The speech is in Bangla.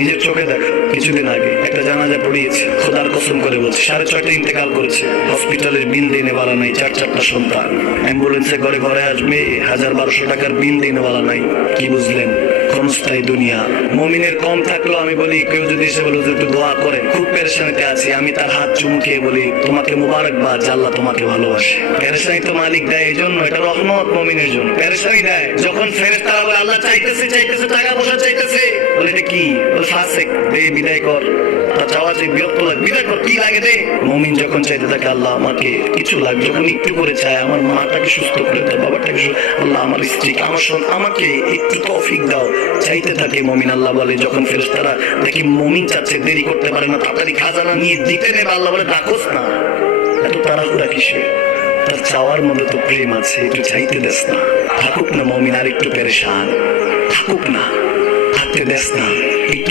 নিজের চোখে দেখা কিছুদিন আগে একটা জানাজা পড়িয়েছে, খোদার কসম করে বলছে 6:30 ইন্তেকাল করেছে। হসপিটালের বিল দিনে বলা নাই, 4 সন্তান, অ্যাম্বুলেন্সে ঘরে ঘরে আসবে, 1000-1200 টাকার বিল দিনে বলা নাই। কি বুঝলেন? ক্ষণস্থায়ী দুনিয়া। মুমিনের কম থাকলেও আমি বলি, কেউ যদি এসে বলো যে একটু দোয়া করে, খুব পেরেশানিতে আছি, আমি তার হাত চুমকে বলি তোমাকে মুবারকবাদ, আল্লাহ তোমাকে ভালোবাসে। পেরেশানি তো মালিক দেয়, এই জন্য এটা রহমত মুমিনের জন্য। পেরেশানি দেয় যখন ফেরেশতারা বলে আল্লাহ চাইতেছে টাকা পয়সা চাইতেছে, বলে এটা কি? বলে ফাসিক, দে বিদায় কর। তার চাওয়া চাই, বিরক্ত লাগে, বিদায় কর, কি লাগে দে। মুমিন যখন চাইতে থাকে আল্লাহ আমাকে কিছু লাগে, যখন একটু করে চায় আমার মাটাকে সুস্থ করে দাও, বাবাটাকে আল্লাহ আমার স্ত্রীকে আমার আমাকে একটু তৌফিক দাও, চাইতে থাকে মুমিন। আল্লাহ বলে যখন ফেরেশতারা দেখি মুমিন চাচ্ছে, দেরি করতে পারে না, তাড়াতাড়ি খাজানা নিয়ে দিতে নেবে, আল্লাহ বলে ডাকোস না, এত তাড়াহুড়া কিসে? তার চাওয়ার মধ্যে তো প্রেম আছে, একটু চাইতে দেস না। থাকুক না মুমিন আর একটু পেরেশান, থাকুক না, থাকতে দেস না, একটু